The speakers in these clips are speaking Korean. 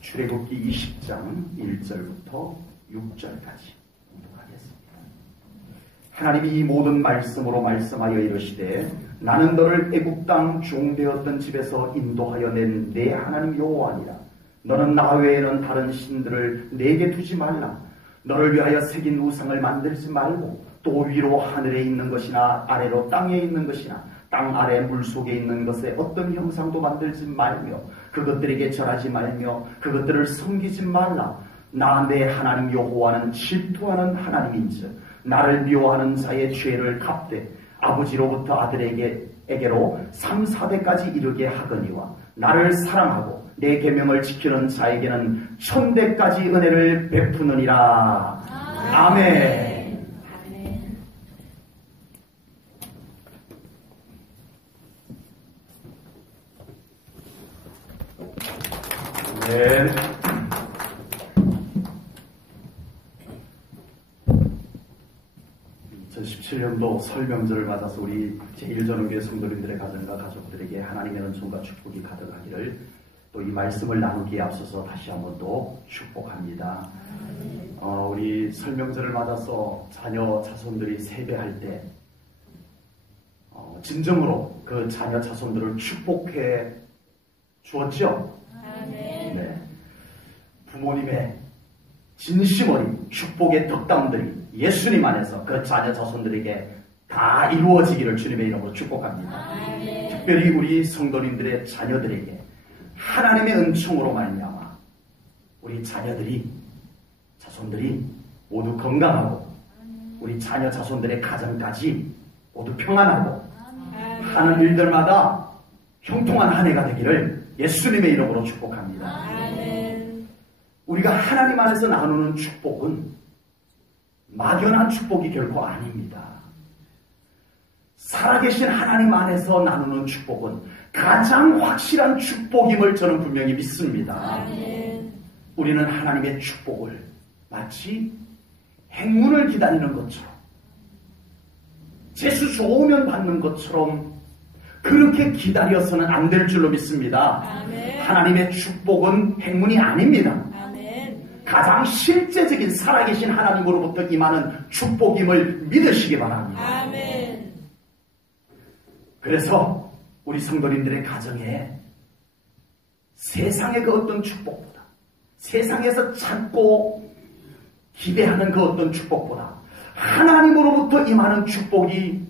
출애굽기 20장 1절부터 6절까지 공독하겠습니다. 하나님이 이 모든 말씀으로 말씀하여 이르시되 나는 너를 애굽 땅 종되었던 집에서 인도하여 낸 내 하나님 여호와니라. 너는 나 외에는 다른 신들을 내게 두지 말라. 너를 위하여 새긴 우상을 만들지 말고 또 위로 하늘에 있는 것이나 아래로 땅에 있는 것이나 땅 아래 물속에 있는 것에 어떤 형상도 만들지 말며 그것들에게 절하지 말며 그것들을 섬기지 말라. 나 내 하나님 여호와는 질투하는 하나님인즉 나를 미워하는 자의 죄를 갚되 아버지로부터 아들에게로 3, 4대까지 이르게 하거니와 나를 사랑하고 내 계명을 지키는 자에게는 1000대까지 은혜를 베푸느니라. 아멘. 네. 2017년도 설 명절을 맞아서 우리 제1전원교회 성도님들의 가정과 가족들에게 하나님의 은총과 축복이 가득하기를 또 이 말씀을 나누기에 앞서서 다시 한번 또 축복합니다. 우리 설 명절을 맞아서 자녀 자손들이 세배할 때 진정으로 그 자녀 자손들을 축복해 주었죠? 네. 부모님의 진심 어린 축복의 덕담들이 예수님 안에서 그 자녀 자손들에게 다 이루어지기를 주님의 이름으로 축복합니다. 특별히 우리 성도님들의 자녀들에게 하나님의 은총으로 말미암아 우리 자녀들이 자손들이 모두 건강하고 우리 자녀 자손들의 가정까지 모두 평안하고 하는 일들마다 형통한 한 해가 되기를 예수님의 이름으로 축복합니다. 우리가 하나님 안에서 나누는 축복은 막연한 축복이 결코 아닙니다. 살아계신 하나님 안에서 나누는 축복은 가장 확실한 축복임을 저는 분명히 믿습니다. 우리는 하나님의 축복을 마치 행운을 기다리는 것처럼 재수 좋으면 받는 것처럼 그렇게 기다려서는 안 될 줄로 믿습니다. 하나님의 축복은 행운이 아닙니다. 가장 실제적인 살아계신 하나님으로부터 임하는 축복임을 믿으시기 바랍니다. 그래서 우리 성도님들의 가정에 세상의 그 어떤 축복보다 세상에서 찾고 기대하는 그 어떤 축복보다 하나님으로부터 임하는 축복이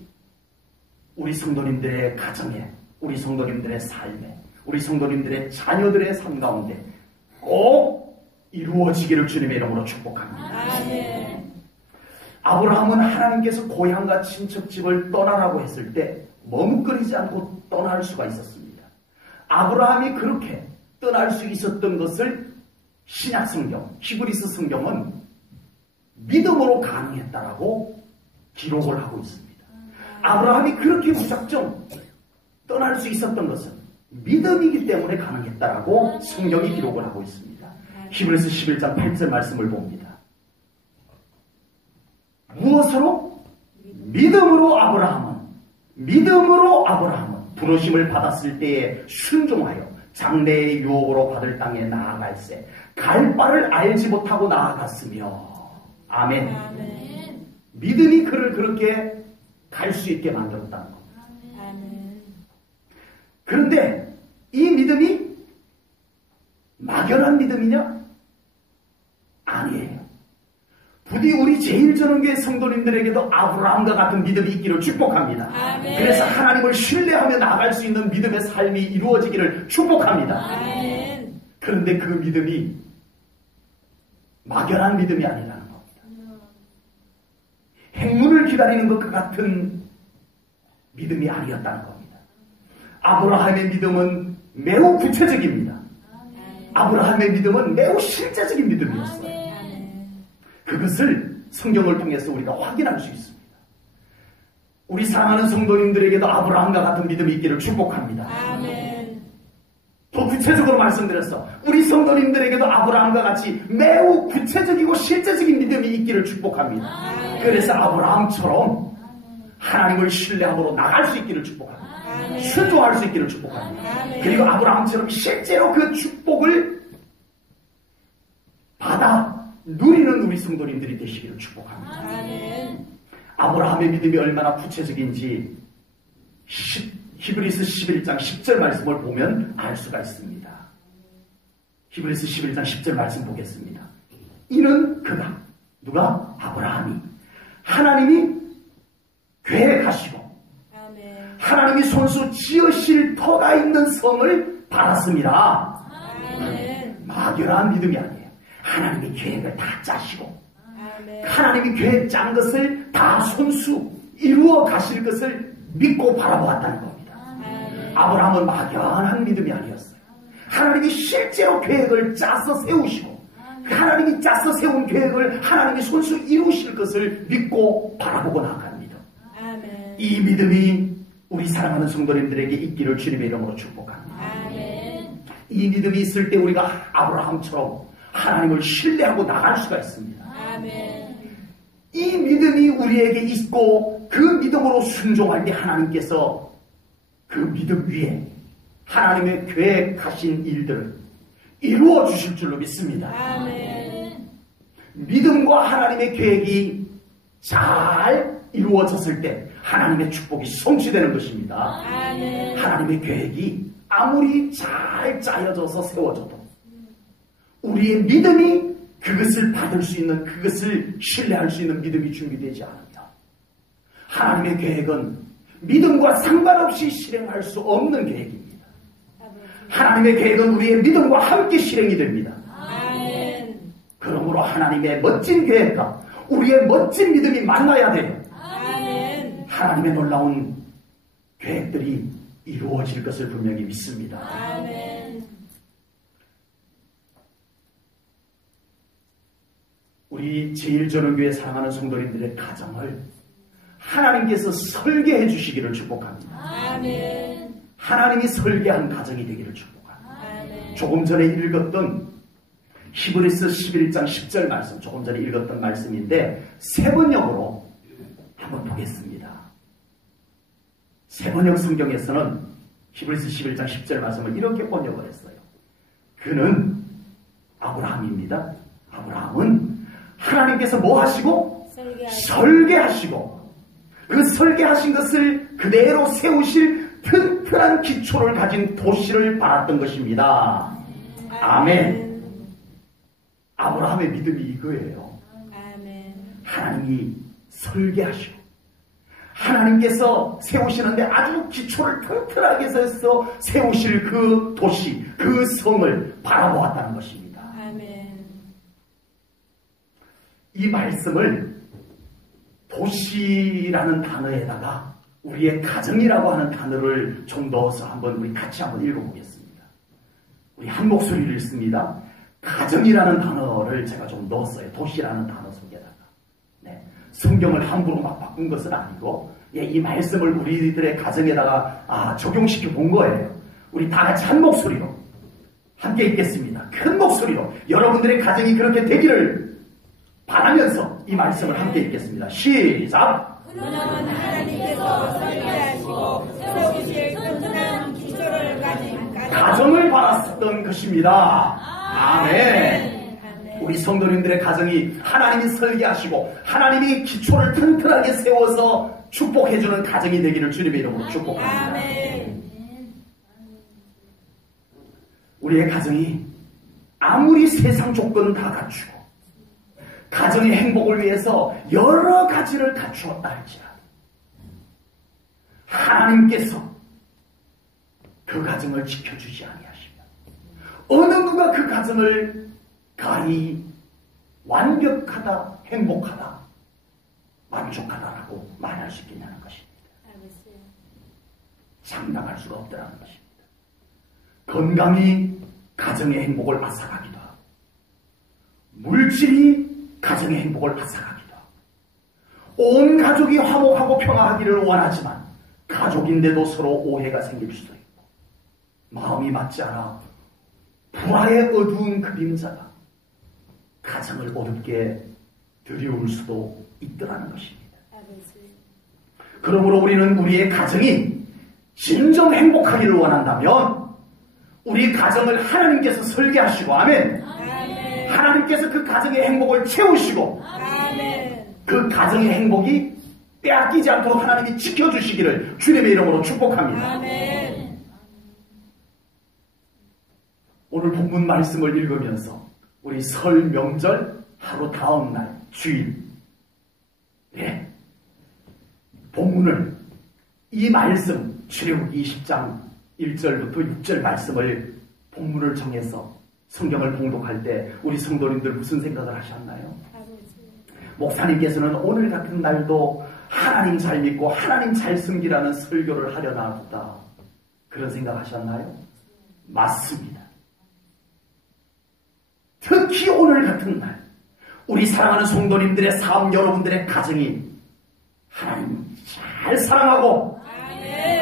우리 성도님들의 가정에 우리 성도님들의 삶에 우리 성도님들의 자녀들의 삶 가운데 꼭 이루어지기를 주님의 이름으로 축복합니다. 아브라함은 하나님께서 고향과 친척집을 떠나라고 했을 때 머뭇거리지 않고 떠날 수가 있었습니다. 아브라함이 그렇게 떠날 수 있었던 것을 신약 성경, 히브리서 성경은 믿음으로 가능했다라고 기록을 하고 있습니다. 아브라함이 그렇게 무작정 떠날 수 있었던 것은 믿음이기 때문에 가능했다라고 성경이 기록을 하고 있습니다. 히브리서 11장 8절 말씀을 봅니다. 무엇으로? 믿음으로 아브라함은 부르심을 받았을 때에 순종하여 장래의 유업으로 받을 땅에 나아갈새 갈 바를 알지 못하고 나아갔으며 아멘. 믿음이 그를 그렇게 갈 수 있게 만들었다는 겁니다. 그런데 이 믿음이 막연한 믿음이냐? 아니에요. 부디 우리 제1전원교회 성도님들에게도 아브라함과 같은 믿음이 있기를 축복합니다. 그래서 하나님을 신뢰하며 나아갈 수 있는 믿음의 삶이 이루어지기를 축복합니다. 그런데 그 믿음이 막연한 믿음이 아니라는 겁니다. 행운을 기다리는 것과 같은 믿음이 아니었다는 겁니다. 아브라함의 믿음은 매우 구체적입니다. 아브라함의 믿음은 매우 실제적인 믿음이었어요. 그것을 성경을 통해서 우리가 확인할 수 있습니다. 우리 사랑하는 성도님들에게도 아브라함과 같은 믿음이 있기를 축복합니다. 더 구체적으로 말씀드렸어. 우리 성도님들에게도 아브라함과 같이 매우 구체적이고 실제적인 믿음이 있기를 축복합니다. 그래서 아브라함처럼 하나님을 신뢰함으로 나갈 수 있기를 축복합니다. 순종할 수 있기를 축복합니다. 그리고 아브라함처럼 실제로 그 축복을 성도님들이 되시기를 축복합니다. 아멘. 아브라함의 믿음이 얼마나 구체적인지 히브리서 11장 10절 말씀을 보면 알 수가 있습니다. 히브리서 11장 10절 말씀 보겠습니다. 이는 그가, 누가? 아브라함이 하나님이 계획하시고 아멘. 하나님이 손수 지으실 터가 있는 성을 받았습니다. 아멘. 막연한 믿음이 아니에요. 하나님이 계획을 다 짜시고 아멘. 하나님이 계획 짠 것을 다 손수 이루어 가실 것을 믿고 바라보았다는 겁니다. 아멘. 아브라함은 막연한 믿음이 아니었어요. 하나님이 실제로 계획을 짜서 세우시고 하나님이 짜서 세운 계획을 하나님이 손수 이루실 것을 믿고 바라보고 나아갑니다. 아멘. 이 믿음이 우리 사랑하는 성도님들에게 있기를 주님의 이름으로 축복합니다. 아멘. 이 믿음이 있을 때 우리가 아브라함처럼 하나님을 신뢰하고 나갈 수가 있습니다. 아멘. 이 믿음이 우리에게 있고 그 믿음으로 순종할 때 하나님께서 그 믿음 위에 하나님의 계획하신 일들을 이루어 주실 줄로 믿습니다. 아멘. 믿음과 하나님의 계획이 잘 이루어졌을 때 하나님의 축복이 성취되는 것입니다. 아멘. 하나님의 계획이 아무리 잘 짜여져서 세워져도 우리의 믿음이 그것을 받을 수 있는, 그것을 신뢰할 수 있는 믿음이 준비되지 않습니다. 하나님의 계획은 믿음과 상관없이 실행할 수 없는 계획입니다. 하나님의 계획은 우리의 믿음과 함께 실행이 됩니다. 아멘. 그러므로 하나님의 멋진 계획과 우리의 멋진 믿음이 만나야 돼요. 아멘. 하나님의 놀라운 계획들이 이루어질 것을 분명히 믿습니다. 아멘. 우리 제일전원교회 사랑하는 성도님들의 가정을 하나님께서 설계해 주시기를 축복합니다. 아멘. 하나님이 설계한 가정이 되기를 축복합니다. 아멘. 조금 전에 읽었던 히브리서 11장 10절 말씀, 조금 전에 읽었던 말씀인데 세 번역으로 한번 보겠습니다. 세 번역 성경에서는 히브리서 11장 10절 말씀을 이렇게 번역을 했어요. 그는 아브라함입니다. 아브라함은 하나님께서 뭐 하시고? 설계하시고 그 설계하신 것을 그대로 세우실 튼튼한 기초를 가진 도시를 바랐던 것입니다. 아멘. 아브라함의 믿음이 이거예요. 아멘. 하나님이 설계하시고 하나님께서 세우시는데 아주 기초를 튼튼하게 해서 세우실 그 도시, 그 성을 바라보았다는 것입니다. 아멘. 이 말씀을 도시라는 단어에다가 우리의 가정이라고 하는 단어를 좀 넣어서 한번 우리 같이 한번 읽어보겠습니다. 우리 한 목소리를 읽습니다. 가정이라는 단어를 제가 좀 넣었어요. 도시라는 단어 속에다가. 네. 성경을 함부로 막 바꾼 것은 아니고, 이 말씀을 우리들의 가정에다가 적용시켜 본 거예요. 우리 다 같이 한 목소리로 함께 읽겠습니다. 큰 목소리로 여러분들의 가정이 그렇게 되기를 바라면서 이 말씀을 함께 읽겠습니다. 시작! 그는 하나님께서 설계하시고 세우실 튼튼한 기초를 가진 가정을 바랐던 것입니다. 아멘. 아멘. 우리 성도님들의 가정이 하나님이 설계하시고 하나님이 기초를 튼튼하게 세워서 축복해주는 가정이 되기를 주님의 이름으로 축복합니다. 아멘. 우리의 가정이 아무리 세상 조건은 다 갖추고 가정의 행복을 위해서 여러 가지를 갖추었다 할지라도 하나님께서 그 가정을 지켜주지 아니하시면 어느 누가 그 가정을 가히 완벽하다, 행복하다, 만족하다라고 말할 수 있겠냐는 것입니다. 장담할 수가 없다는 것입니다. 건강이 가정의 행복을 앗아가기도 하고 물질이 가정의 행복을 앗아가기도 하고 온 가족이 화목하고 평화하기를 원하지만 가족인데도 서로 오해가 생길 수도 있고 마음이 맞지 않아 불화의 어두운 그림자가 가정을 어둡게 들이울 수도 있더라는 것입니다. 그러므로 우리는 우리의 가정이 진정 행복하기를 원한다면 우리 가정을 하나님께서 설계하시고, 아멘. 아멘. 하나님께서 그 가정의 행복을 채우시고, 아멘. 그 가정의 행복이 빼앗기지 않도록 하나님이 지켜주시기를 주님의 이름으로 축복합니다. 아멘. 오늘 본문 말씀을 읽으면서 우리 설 명절 하루 다음 날 주일, 본문을 이 말씀 출애굽기 20장 1절부터 6절 말씀을 본문을 정해서 성경을 봉독할 때 우리 성도님들 무슨 생각을 하셨나요? 목사님께서는 오늘 같은 날도 하나님 잘 믿고 하나님 잘 섬기라는 설교를 하려나 보다, 그런 생각 하셨나요? 맞습니다. 특히 오늘 같은 날 우리 사랑하는 성도님들의 삶, 여러분들의 가정이 하나님 잘 사랑하고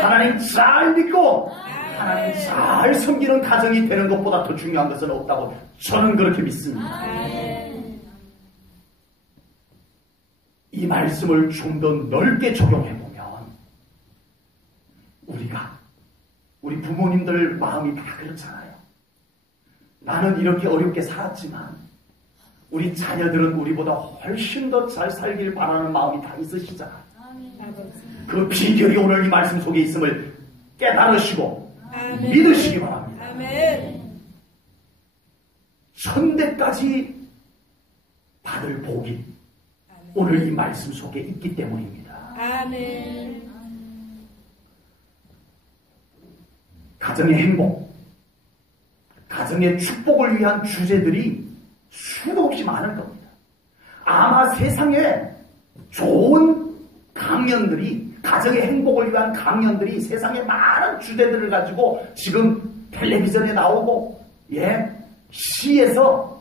하나님 잘 믿고 하나님 잘 섬기는 가정이 되는 것보다 더 중요한 것은 없다고 저는 그렇게 믿습니다. 이 말씀을 좀 더 넓게 적용해보면 우리 부모님들 마음이 다 그렇잖아요. 나는 이렇게 어렵게 살았지만 우리 자녀들은 우리보다 훨씬 더 잘 살길 바라는 마음이 다 있으시잖아요. 그 비결이 오늘 이 말씀 속에 있음을 깨달으시고 믿으시기 바랍니다. 천대까지 받을 복이 오늘 이 말씀 속에 있기 때문입니다. 아멘. 가정의 행복, 가정의 축복을 위한 주제들이 수도 없이 많을 겁니다. 아마 세상에 좋은 강연들이, 가정의 행복을 위한 강연들이 세상에 많은 주제들을 가지고 지금 텔레비전에 나오고, 시에서,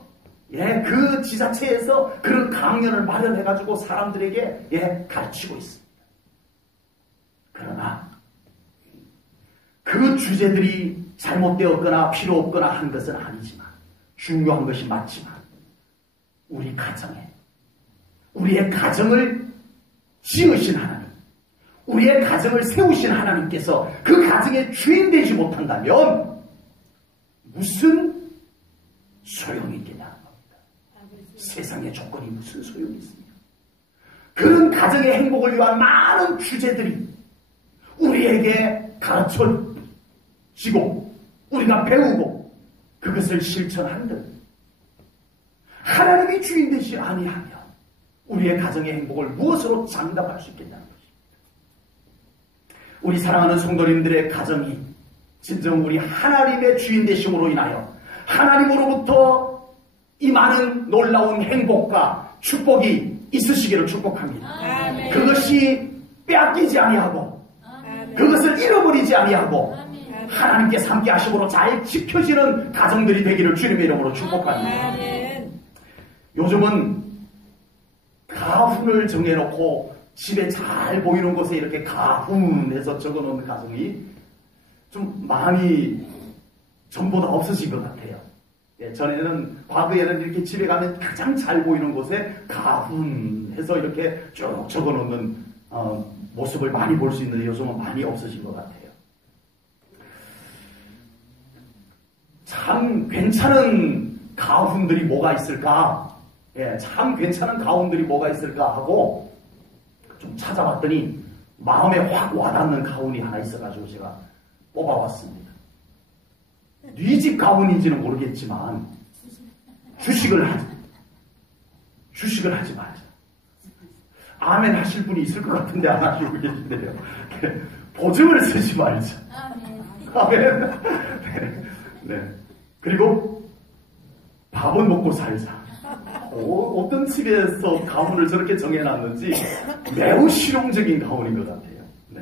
그 지자체에서 그런 강연을 마련해가지고 사람들에게, 가르치고 있습니다. 그러나, 그 주제들이 잘못되었거나 필요 없거나 한 것은 아니지만, 중요한 것이 맞지만, 우리 가정에, 우리의 가정을 지으신 하나님, 우리의 가정을 세우신 하나님께서 그 가정의 주인 되지 못한다면 무슨 소용이 있겠냐는 겁니다. 세상의 조건이 무슨 소용이 있습니까? 그런 가정의 행복을 위한 많은 주제들이 우리에게 가르쳐지고 우리가 배우고 그것을 실천한들 하나님이 주인 되시 아니하면 우리의 가정의 행복을 무엇으로 장담할 수 있겠냐는 것입니다. 우리 사랑하는 성도님들의 가정이 진정 우리 하나님의 주인 되심으로 인하여 하나님으로부터 이 많은 놀라운 행복과 축복이 있으시기를 축복합니다. 아멘. 그것이 빼앗기지 아니하고 그것을 잃어버리지 아니하고 하나님께서 함께 하심으로 잘 지켜지는 가정들이 되기를 주님의 이름으로 축복합니다. 아멘. 요즘은 가훈을 정해놓고 집에 잘 보이는 곳에 이렇게 가훈해서 적어놓은 가정이 좀 많이 전보다 없어진 것 같아요. 전에는, 과거에는 이렇게 집에 가면 가장 잘 보이는 곳에 가훈해서 이렇게 쭉 적어놓는 모습을 많이 볼 수 있는데 요즘은 많이 없어진 것 같아요. 참 괜찮은 가훈들이 뭐가 있을까? 참 괜찮은 가훈들이 뭐가 있을까 하고 좀 찾아봤더니 마음에 확 와닿는 가훈이 하나 있어가지고 제가 뽑아왔습니다. 네 집 가훈인지는 모르겠지만 주식을 하지 말자. 아멘 하실 분이 있을 것 같은데 안 하시고 계신데요. 보증을 쓰지 말자. 아멘. 네. 그리고 밥은 먹고 살자. 어떤 집에서 가훈을 저렇게 정해놨는지 매우 실용적인 가훈인 것 같아요. 네.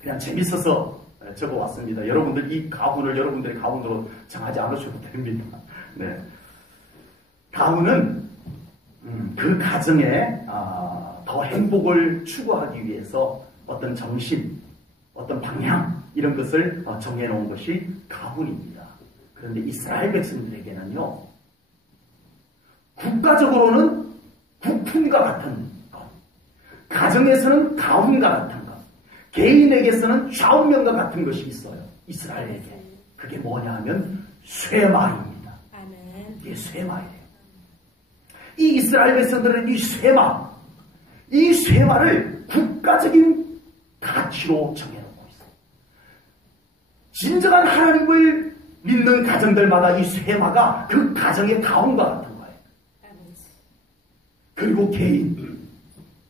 그냥 재밌어서 적어왔습니다. 여러분들 이 가훈을 여러분들의 가훈으로 정하지 않으셔도 됩니다. 네. 가훈은 그 가정에 더 행복을 추구하기 위해서 어떤 정신, 어떤 방향 이런 것을 정해놓은 것이 가훈입니다. 그런데 이스라엘 백성들에게는요, 국가적으로는 국훈과 같은 것, 가정에서는 가훈과 같은 것, 개인에게서는 좌우명과 같은 것이 있어요. 이스라엘에게. 그게 뭐냐 하면 쇠마입니다. 아멘. 이게 쇠마예요. 이 이스라엘 백성들은 이 쇠마를 국가적인 가치로 정해놓고 있어요. 진정한 하나님을 믿는 가정들마다 이 쇠마가 그 가정의 가훈과 같은 거예요. 그리고 개인,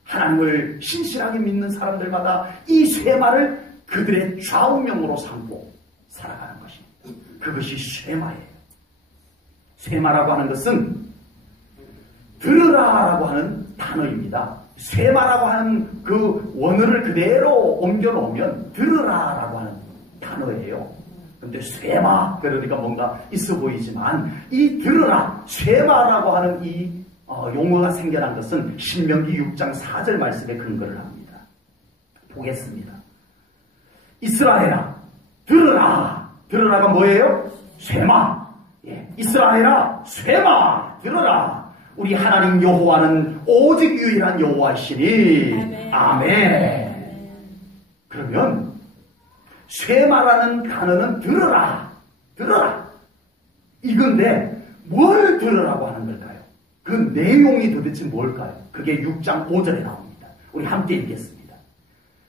하나님을 신실하게 믿는 사람들마다 이 쇠마를 그들의 좌우명으로 삼고 살아가는 것입니다. 그것이 쇠마예요. 쇠마라고 하는 것은 들으라라고 하는 단어입니다. 쇠마라고 하는 그 원어를 그대로 옮겨놓으면 들으라라고 하는 단어예요. 근데 쇠마 그러니까 뭔가 있어 보이지만 이 들으라 쇠마라고 하는 이 용어가 생겨난 것은 신명기 6장 4절 말씀에 근거를 합니다. 보겠습니다. 이스라엘아 들으라. 들으라가 뭐예요? 쇠마. 예. 이스라엘아 쇠마 들으라. 우리 하나님 여호와는 오직 유일한 여호와이시니. 아멘. 그러면 쇠마라는 단어는 들으라. 이건데 뭘 들으라고 하는 걸까요? 그 내용이 도대체 뭘까요? 그게 6장 5절에 나옵니다. 우리 함께 읽겠습니다.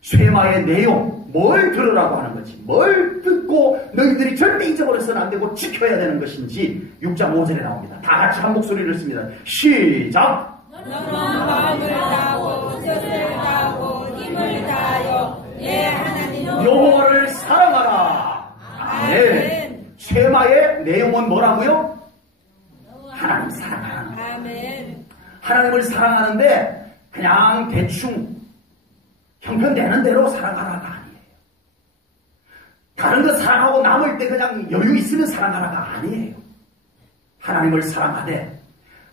쇠마의 내용, 뭘 들으라고 하는 것인지, 뭘 듣고 너희들이 절대 잊어버려서는 안 되고 지켜야 되는 것인지 6장 5절에 나옵니다. 다 같이 한 목소리를 씁니다. 시작! 너는 마음을 다하고 뜻을 다하고 힘을 다하여 내 하나님 여호와를 사랑하라. 아멘. 쇠마의 내용은 뭐라고요? 하나님 사랑하는 거예요. 아멘. 하나님을 사랑하는데 그냥 대충 형편되는 대로 사랑하라가 아니에요. 다른 거 사랑하고 남을 때 그냥 여유 있으면 사랑하라가 아니에요. 하나님을 사랑하되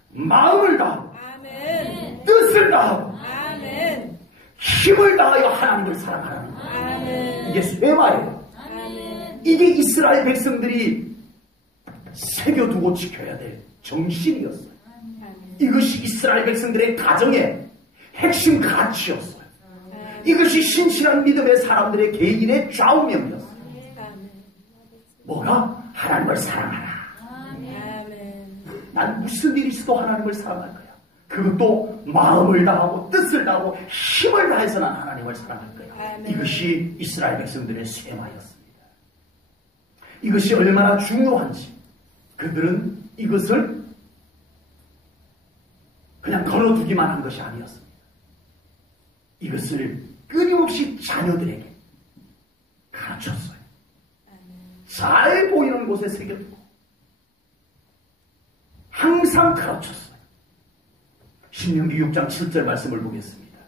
마음을 다하고 아멘. 뜻을 다하고 아멘. 힘을 다하여 하나님을 사랑하라는 거예요. 아멘. 이게 쇠마예요. 아멘. 이게 이스라엘 백성들이 새겨두고 지켜야 될 정신이었어요. 이것이 이스라엘 백성들의 가정의 핵심 가치였어요. 이것이 신실한 믿음의 사람들의 개인의 좌우명이었어요. 뭐가? 하나님을 사랑하라. 아멘. 난 무슨 일이 있어도 하나님을 사랑할 거야. 그것도 마음을 다하고 뜻을 다하고 힘을 다해서 난 하나님을 사랑할 거야. 아멘. 이것이 이스라엘 백성들의 쇠마였습니다. 이것이 얼마나 중요한지 그들은 이것을 그냥 걸어두기만 한 것이 아니었습니다. 이것을 끊임없이 자녀들에게 가르쳤어요. 잘 보이는 곳에 새겨두고 항상 가르쳤어요. 신명기 6장 7절 말씀을 보겠습니다.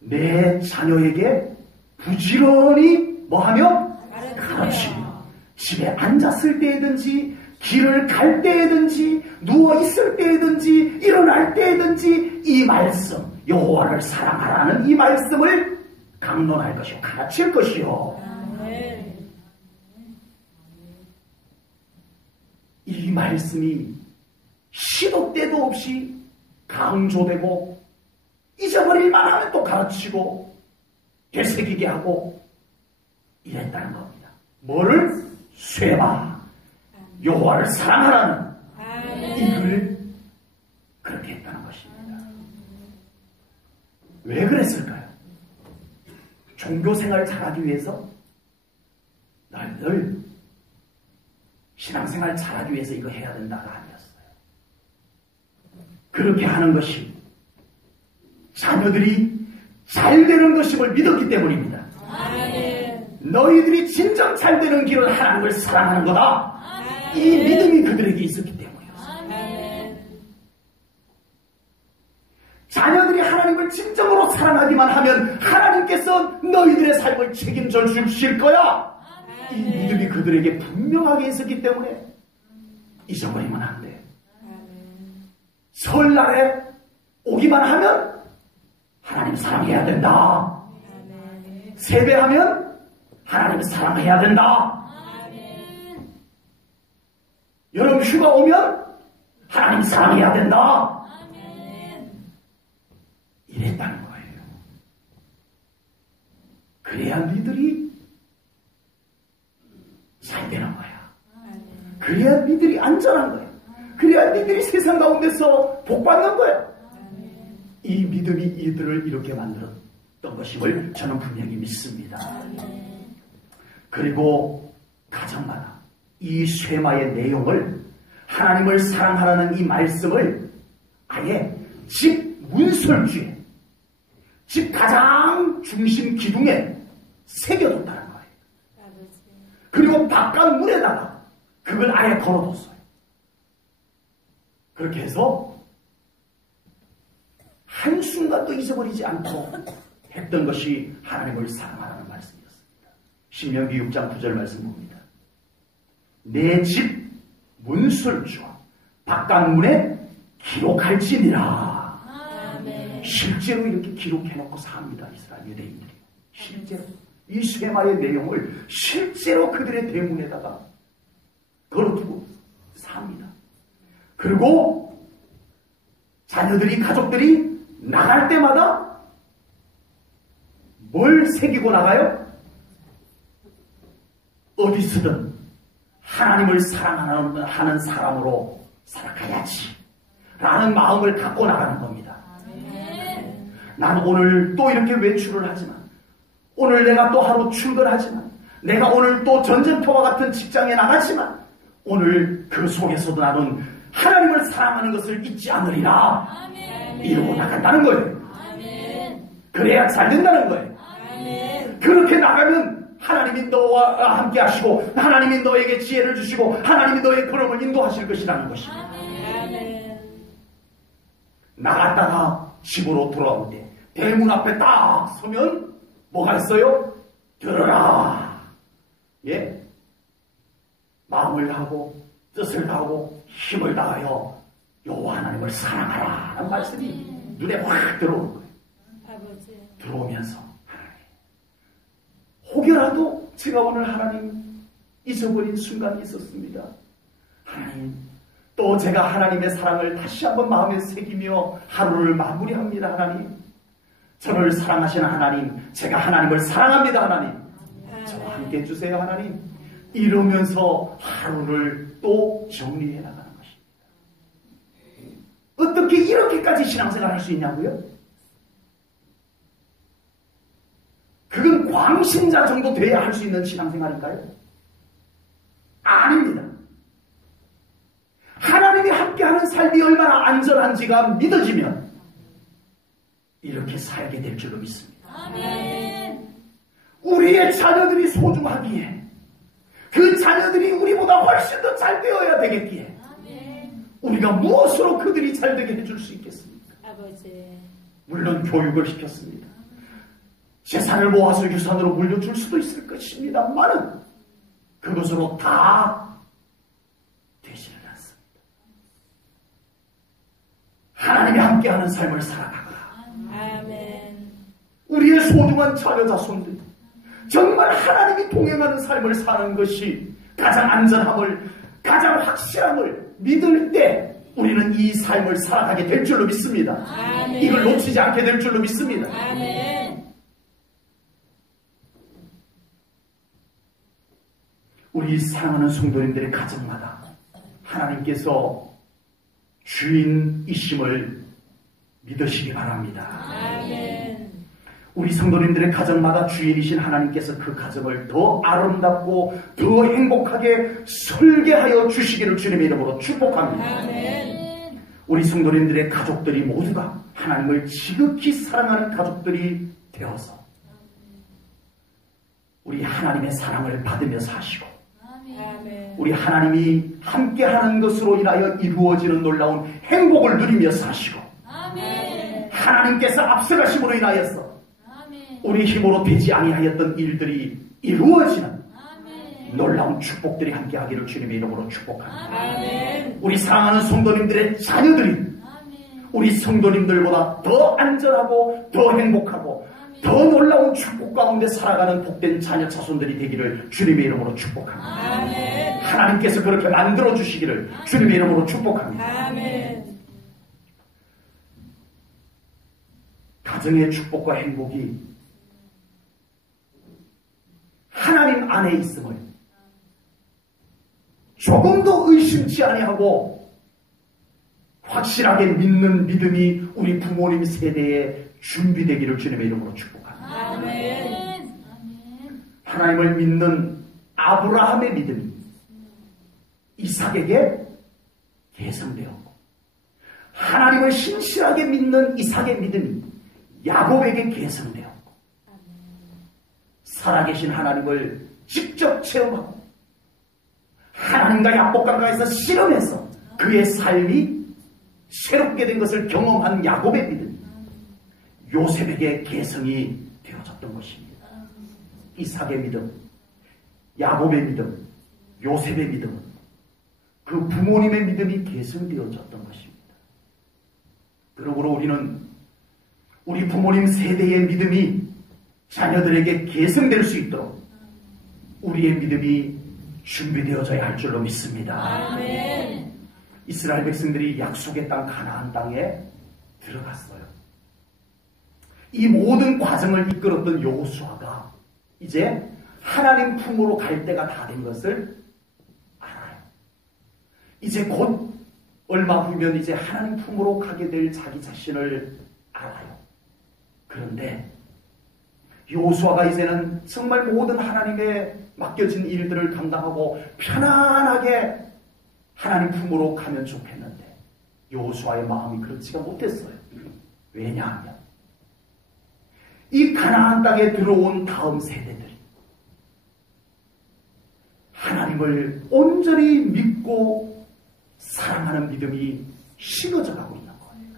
내 자녀에게 부지런히 뭐하며? 가르치며 집에 앉았을 때든지 길을 갈 때든지 누워있을 때든지 일어날 때든지 이 말씀 여호와를 사랑하라는 이 말씀을 강론할 것이요 가르칠 것이요. 아멘. 이 말씀이 시도 때도 없이 강조되고 잊어버릴만 하면 또 가르치고 되새기게 하고 이랬다는 겁니다. 뭐를? 쇠마 여호와를 사랑하라는 이걸 그렇게 했다는 것입니다. 왜 그랬을까요? 종교생활 잘하기 위해서? 늘 신앙생활 잘하기 위해서 이거 해야 된다가 아니었어요. 그렇게 하는 것이 자녀들이 잘 되는 것임을 믿었기 때문입니다. 아멘. 너희들이 진정 잘 되는 길은 하나님을 사랑하는 거다. 이 믿음이 그들에게 있었기 때문이었어요. 아멘. 자녀들이 하나님을 진정으로 사랑하기만 하면 하나님께서 너희들의 삶을 책임져 주실 거야. 이 믿음이 그들에게 분명하게 있었기 때문에 잊어버리면 안 돼. 설날에 오기만 하면 하나님 사랑해야 된다. 세배하면 하나님 사랑해야 된다. 여름 휴가 오면 하나님 사랑해야 된다. 이랬다는 거예요. 그래야 니들이 잘 되는 거야. 그래야 니들이 안전한 거야. 그래야 니들이 세상 가운데서 복 받는 거야. 이 믿음이 이들을 이렇게 만들었던 것임을 저는 분명히 믿습니다. 그리고 가정마다 이 쇠마의 내용을, 하나님을 사랑하라는 이 말씀을 아예 집 문설주에, 집 가장 중심 기둥에 새겨뒀다는 거예요. 그리고 바깥 문에다가 그걸 아예 걸어뒀어요. 그렇게 해서 한순간도 잊어버리지 않고 했던 것이 하나님을 사랑하라는 말씀이었습니다. 신명기 6장 9절 말씀 봅니다. 내 집 문설주와 바깥 문에 기록할지니라. 실제로 이렇게 기록해놓고 삽니다. 이스라엘 유대인들이. 실제로 이 쇠마의 내용을 실제로 그들의 대문에다가 걸어두고 삽니다. 그리고 자녀들이, 가족들이 나갈 때마다 뭘 새기고 나가요? 어디서든 하나님을 사랑하는 사람으로 살아가야지 라는 마음을 갖고 나가는 겁니다. 나는 오늘 또 이렇게 외출을 하지만, 오늘 내가 또 하루 출근하지만, 내가 오늘 또 전쟁터와 같은 직장에 나가지만, 오늘 그 속에서도 나는 하나님을 사랑하는 것을 잊지 않으리라. 이러고 나간다는 거예요. 그래야 잘 된다는 거예요. 그렇게 나가면 하나님이 너와 함께 하시고, 하나님이 너에게 지혜를 주시고, 하나님이 너의 걸음을 인도하실 것이라는 것입니다. 나갔다가 집으로 돌아올 때 대문 앞에 딱 서면 뭐가 있어요? 들어라. 예? 마음을 다하고 뜻을 다하고 힘을 다하여 여호와 하나님을 사랑하라 라는 말씀이 눈에 확 들어오는 거예요. 들어오면서 하나님, 혹여라도 제가 오늘 하나님 잊어버린 순간이 있었습니다. 하나님, 또 제가 하나님의 사랑을 다시 한번 마음에 새기며 하루를 마무리합니다. 하나님, 저를 사랑하시는 하나님, 제가 하나님을 사랑합니다. 하나님, 저와 함께 해주세요. 하나님, 이러면서 하루를 또 정리해 나가는 것입니다. 어떻게 이렇게까지 신앙생활 할 수 있냐고요? 그건 광신자 정도 돼야 할 수 있는 신앙생활일까요? 아닙니다. 하나님이 함께하는 삶이 얼마나 안전한지가 믿어지면 이렇게 살게 될 줄로 믿습니다. 아멘. 우리의 자녀들이 소중하기에, 그 자녀들이 우리보다 훨씬 더 잘 되어야 되겠기에, 아멘. 우리가 무엇으로 그들이 잘 되게 해줄 수 있겠습니까? 아버지. 물론 교육을 시켰습니다. 재산을 모아서 유산으로 물려줄 수도 있을 것입니다만은 그것으로 다 되지는 않습니다. 하나님이 함께하는 삶을 살아가거라. 아멘. 우리의 소중한 자녀 자손들, 정말 하나님이 동행하는 삶을 사는 것이 가장 안전함을, 가장 확실함을 믿을 때 우리는 이 삶을 살아가게 될 줄로 믿습니다. 아멘. 이걸 놓치지 않게 될 줄로 믿습니다. 아멘. 우리 사랑하는 성도님들의 가정마다 하나님께서 주인이심을 믿으시기 바랍니다. 아멘. 우리 성도님들의 가정마다 주인이신 하나님께서 그 가정을 더 아름답고 더 행복하게 설계하여 주시기를 주님의 이름으로 축복합니다. 아멘. 우리 성도님들의 가족들이 모두가 하나님을 지극히 사랑하는 가족들이 되어서 우리 하나님의 사랑을 받으며 사시고, 우리 하나님이 함께하는 것으로 인하여 이루어지는 놀라운 행복을 누리며 사시고, 하나님께서 앞서가심으로 인하여서 우리 힘으로 되지 아니하였던 일들이 이루어지는 놀라운 축복들이 함께하기를 주님의 이름으로 축복합니다. 우리 사랑하는 성도님들의 자녀들이 우리 성도님들보다 더 안전하고 더 행복하고 더 놀라운 축복 가운데 살아가는 복된 자녀 자손들이 되기를 주님의 이름으로 축복합니다. 아멘. 하나님께서 그렇게 만들어 주시기를 주님의 이름으로 축복합니다. 아멘. 가정의 축복과 행복이 하나님 안에 있음을 조금도 의심치 아니하고 확실하게 믿는 믿음이 우리 부모님 세대에 준비되기를 주님의 이름으로 축복합니다. 아멘. 하나님을 믿는 아브라함의 믿음이 이삭에게 계승되었고, 하나님을 신실하게 믿는 이삭의 믿음이 야곱에게 계승되었고, 살아계신 하나님을 직접 체험하고 하나님과 약속 가까이서 실험해서 그의 삶이 새롭게 된 것을 경험한 야곱의 믿음이 요셉에게 계승이 되어졌던 것입니다. 이삭의 믿음, 야곱의 믿음, 요셉의 믿음, 그 부모님의 믿음이 계승되어졌던 것입니다. 그러므로 우리는 우리 부모님 세대의 믿음이 자녀들에게 계승될 수 있도록 우리의 믿음이 준비되어져야 할 줄로 믿습니다. 아멘. 이스라엘 백성들이 약속의 땅 가나안 땅에 들어갔어요. 이 모든 과정을 이끌었던 여호수아가 이제 하나님 품으로 갈 때가 다 된 것을 알아요. 이제 곧 얼마 후면 이제 하나님 품으로 가게 될 자기 자신을 알아요. 그런데 여호수아가 이제는 정말 모든 하나님의 맡겨진 일들을 감당하고 편안하게 하나님 품으로 가면 좋겠는데 여호수아의 마음이 그렇지가 못했어요. 왜냐하면 이 가나안 땅에 들어온 다음 세대들이 하나님을 온전히 믿고 사랑하는 믿음이 식어져 가고 있는 거예요.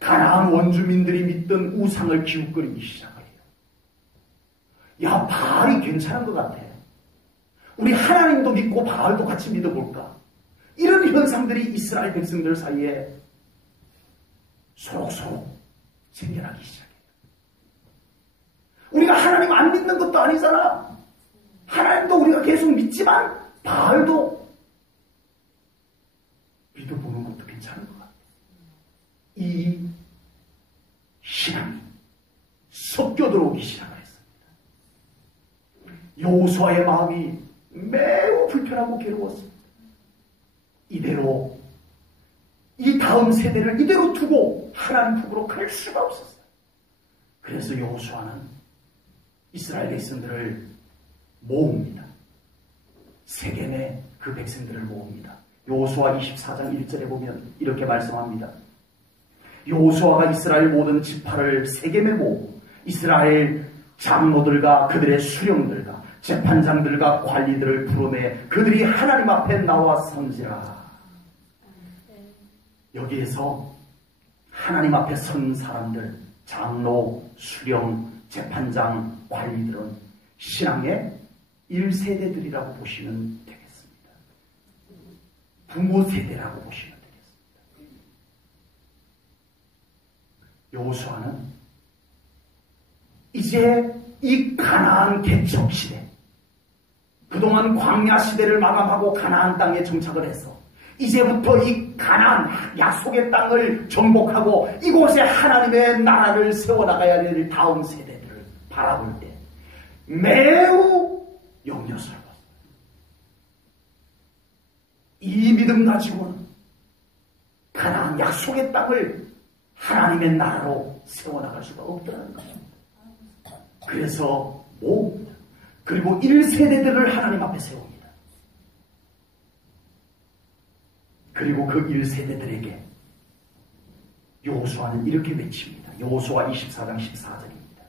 가나안 원주민들이 믿던 우상을 기웃거리기 시작해요. 야, 바알이 괜찮은 것 같아. 우리 하나님도 믿고 바알도 같이 믿어볼까? 이런 현상들이 이스라엘 백성들 사이에 소록소록 생겨나기 시작해요. 우리가 하나님 안 믿는 것도 아니잖아. 하나님도 우리가 계속 믿지만 바알도 믿어보는 것도 괜찮은 것 같아. 이 신앙이 섞여 들어오기 시작했습니다. 여호수아의 마음이 매우 불편하고 괴로웠습니다. 이대로 이 다음 세대를 이대로 두고 하나님 품으로 갈 수가 없었어요. 그래서 여호수아는 이스라엘 백성들을 모읍니다. 세겜에 그 백성들을 모읍니다. 여호수아 24장 1절에 보면 이렇게 말씀합니다. 여호수아가 이스라엘 모든 지파를 세겜에 모으고 이스라엘 장로들과 그들의 수령들과 재판장들과 관리들을 부르매 그들이 하나님 앞에 나와 선지라. 여기에서 하나님 앞에 선 사람들, 장로, 수령, 재판장, 관리들은 신앙의 1세대들이라고 보시면 되겠습니다. 부모 세대라고 보시면 되겠습니다. 여호수아는 이제 이 가나안 개척 시대, 그동안 광야 시대를 마감하고 가나안 땅에 정착을 해서 이제부터 이 가나안 약속의 땅을 정복하고 이곳에 하나님의 나라를 세워나가야 될 다음 세대들을 바라볼 때 매우 염려스러웠어요. 이 믿음 가지고는 가나안 약속의 땅을 하나님의 나라로 세워나갈 수가 없다는 것입니다. 그래서 모읍니다. 그리고 1세대들을 하나님 앞에 세웁니다. 그리고 그 1세대들에게 여호수아는 이렇게 외칩니다. 여호수아 24장 14절입니다.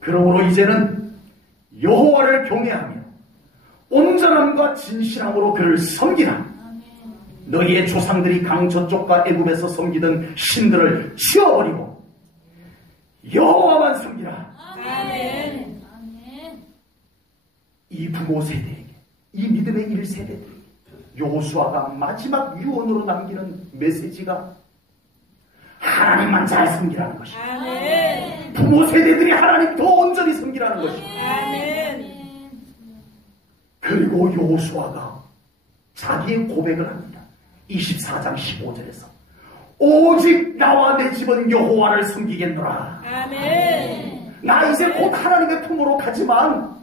그러므로 이제는 여호와를 경외하며 온전함과 진실함으로 그를 섬기라. 너희의 조상들이 강 저쪽과 애굽에서 섬기던 신들을 치워버리고 여호와만 섬기라. 아멘. 이 부모 세대에게, 이 믿음의 1세대들에게 여호수아가 마지막 유언으로 남기는 메시지가 하나님만 잘 섬기라는 것입니다. 아멘. 부모 세대들이 하나님 더 온전히 섬기라는 것입니다. 아멘. 그리고 여호수아가 자기의 고백을 합니다. 24장 15절에서 오직 나와 내 집은 여호와를 섬기겠노라. 아멘. 나 이제 곧 하나님의 품으로 가지만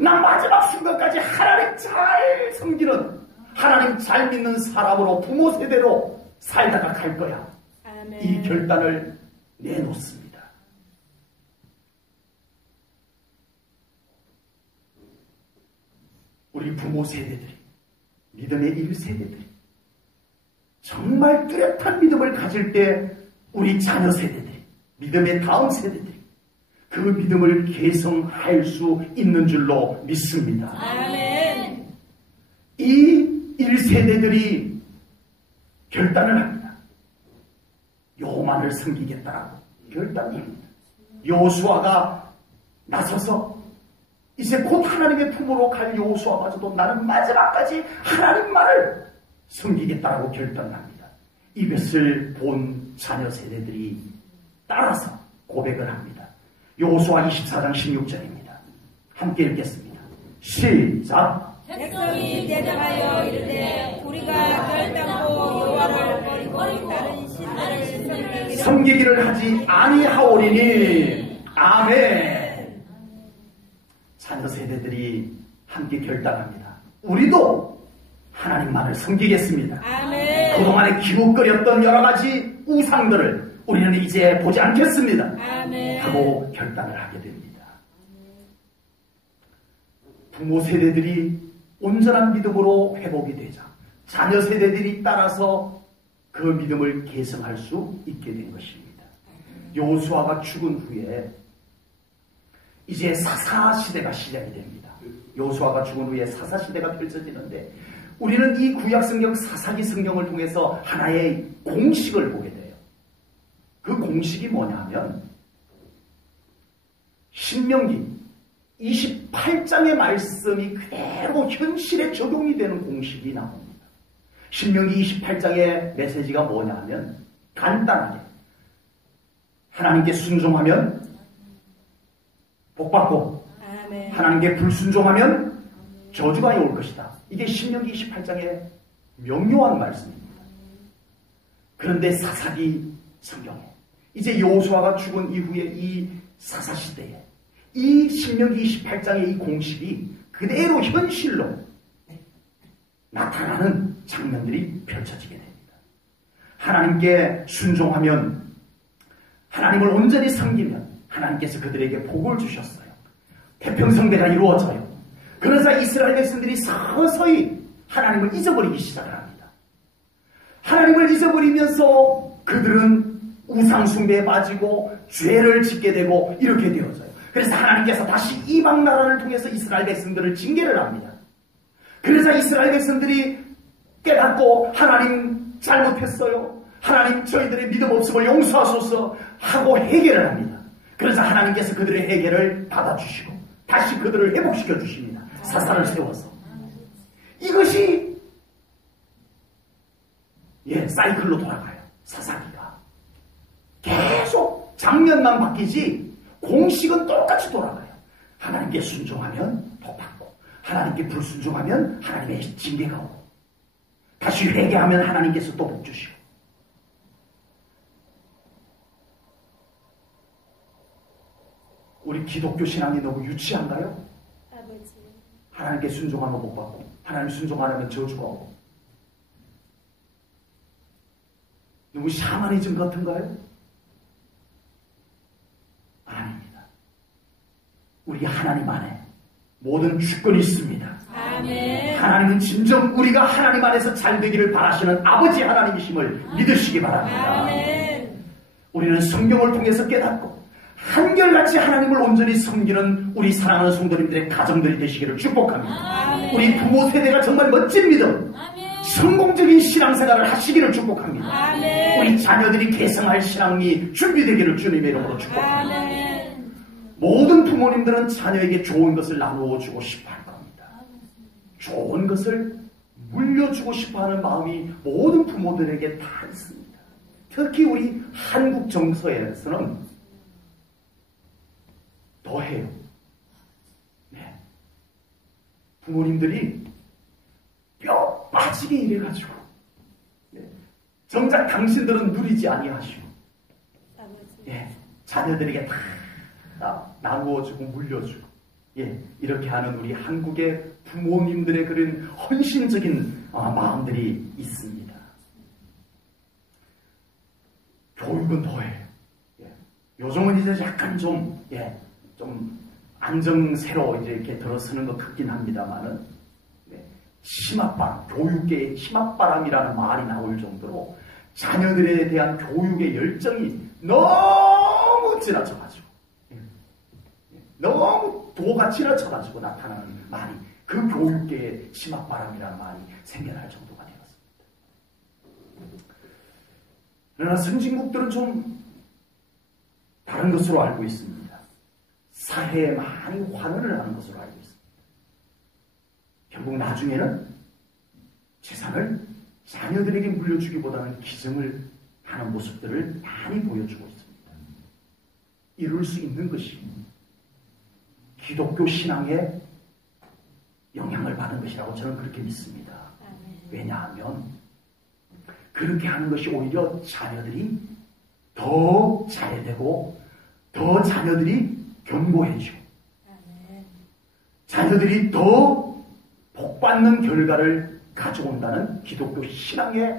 나 마지막 순간까지 하나님 잘 섬기는, 하나님 잘 믿는 사람으로 부모 세대로 살다가 갈 거야. 아멘. 이 결단을 내놓습니다. 우리 부모 세대들이, 믿음의 1세대들이 정말 뚜렷한 믿음을 가질 때 우리 자녀 세대들이, 믿음의 다음 세대들이 그 믿음을 계승할 수 있는 줄로 믿습니다. 아멘. 이 1세대들이 결단을 합니다. 여호와를 섬기겠다라고 결단을 합니다. 여호수아가 나서서 이제 곧 하나님의 품으로 갈 여호수아마저도 나는 마지막까지 하나님만을 섬기겠다라고 결단합니다. 이것을 본 자녀 세대들이 따라서 고백을 합니다. 여호수아 24장 16절입니다. 함께 읽겠습니다. 시작. 백성이 대답하여 이르되 우리가 결단코 여호와를 버리고 다른 신들을 섬기기를 하지 아니하오리니. 아멘. 자녀 세대들이 함께 결단합니다. 우리도 하나님만을 섬기겠습니다. 아멘. 그동안에 기웃거렸던 여러 가지 우상들을 우리는 이제 보지 않겠습니다. 아멘. 하고 결단을 하게 됩니다. 부모 세대들이 온전한 믿음으로 회복이 되자 자녀 세대들이 따라서 그 믿음을 계승할 수 있게 된 것입니다. 여호수아가 죽은 후에 이제 사사시대가 시작이 됩니다. 여호수아가 죽은 후에 사사시대가 펼쳐지는데 우리는 이 구약성경 사사기 성경을 통해서 하나의 공식을 보게 돼요. 그 공식이 뭐냐면 신명기 28장의 말씀이 그대로 현실에 적용이 되는 공식이 나옵니다. 신명기 28장의 메시지가 뭐냐면 간단하게 하나님께 순종하면 복받고 아멘. 하나님께 불순종하면 저주가 올 것이다. 이게 신명기 28장의 명료한 말씀입니다. 그런데 사사기 성경에 이제 여호수아가 죽은 이후에 이 사사시대에 이 신명기 28장의 이 공식이 그대로 현실로 나타나는 장면들이 펼쳐지게 됩니다. 하나님께 순종하면 하나님을 온전히 섬기면 하나님께서 그들에게 복을 주셨어요. 태평성대가 이루어져요. 그러자 이스라엘 백성들이 서서히 하나님을 잊어버리기 시작을 합니다. 하나님을 잊어버리면서 그들은 우상숭배에 빠지고 죄를 짓게 되고 이렇게 되어져요. 그래서 하나님께서 다시 이방 나라를 통해서 이스라엘 백성들을 징계를 합니다. 그래서 이스라엘 백성들이 깨닫고 하나님 잘못했어요. 하나님 저희들의 믿음 없음을 용서하소서 하고 해결을 합니다. 그래서 하나님께서 그들의 해결을 받아주시고 다시 그들을 회복시켜 주십니다. 사사를 세워서. 이것이 사이클로 돌아가요. 사사기가. 계속 장면만 바뀌지 공식은 똑같이 돌아가요. 하나님께 순종하면 복받고 하나님께 불순종하면 하나님의 징계가 오고 다시 회개하면 하나님께서 또 복 주시고. 우리 기독교 신앙이 너무 유치한가요? 아버지. 하나님께 순종하면 복 받고 하나님 순종하면 저주가 오고. 너무 샤머니즘 같은가요? 아닙니다. 우리 하나님 안에 모든 주권이 있습니다. 아멘. 하나님은 진정 우리가 하나님 안에서 잘 되기를 바라시는 아버지 하나님이심을 믿으시기 바랍니다. 아멘. 우리는 성경을 통해서 깨닫고 한결같이 하나님을 온전히 섬기는 우리 사랑하는 성도님들의 가정들이 되시기를 축복합니다. 아멘. 우리 부모 세대가 정말 멋진 믿음, 성공적인 신앙생활을 하시기를 축복합니다. 아멘. 우리 자녀들이 계승할 신앙이 준비되기를 주님의 이름으로 축복합니다. 아멘. 모든 부모님들은 자녀에게 좋은 것을 나누어 주고 싶어 할 겁니다. 좋은 것을 물려주고 싶어 하는 마음이 모든 부모들에게 다 있습니다. 특히 우리 한국 정서에서는 더해요. 네. 부모님들이 뼈 빠지게 일해가지고 정작 당신들은 누리지 아니하시고 아버지. 자녀들에게 다 나누어주고 물려주고 이렇게 하는 우리 한국의 부모님들의 그런 헌신적인 마음들이 있습니다. 교육은 더해요. 요즘은 이제 약간 좀 안정세로 이제 이렇게 들어서는 것 같긴 합니다만은, 심압바람, 교육계의 심압바람이라는 말이 나올 정도로 자녀들에 대한 교육의 열정이 너무 지나쳐가지고, 너무 도가 지나쳐가지고 나타나는 말이, 그 교육계의 심압바람이라는 말이 생겨날 정도가 되었습니다. 그러나 선진국들은 좀 다른 것으로 알고 있습니다. 사회에 많이 환원을 하는 것으로 알고 있습니다. 결국 나중에는 재산을 자녀들에게 물려주기보다는 기증을 하는 모습들을 많이 보여주고 있습니다. 이룰 수 있는 것이 기독교 신앙에 영향을 받은 것이라고 저는 그렇게 믿습니다. 왜냐하면 그렇게 하는 것이 오히려 자녀들이 더 잘되고 더 자녀들이 견고해지고 자녀들이 더 복받는 결과를 가져온다는 기독교 신앙에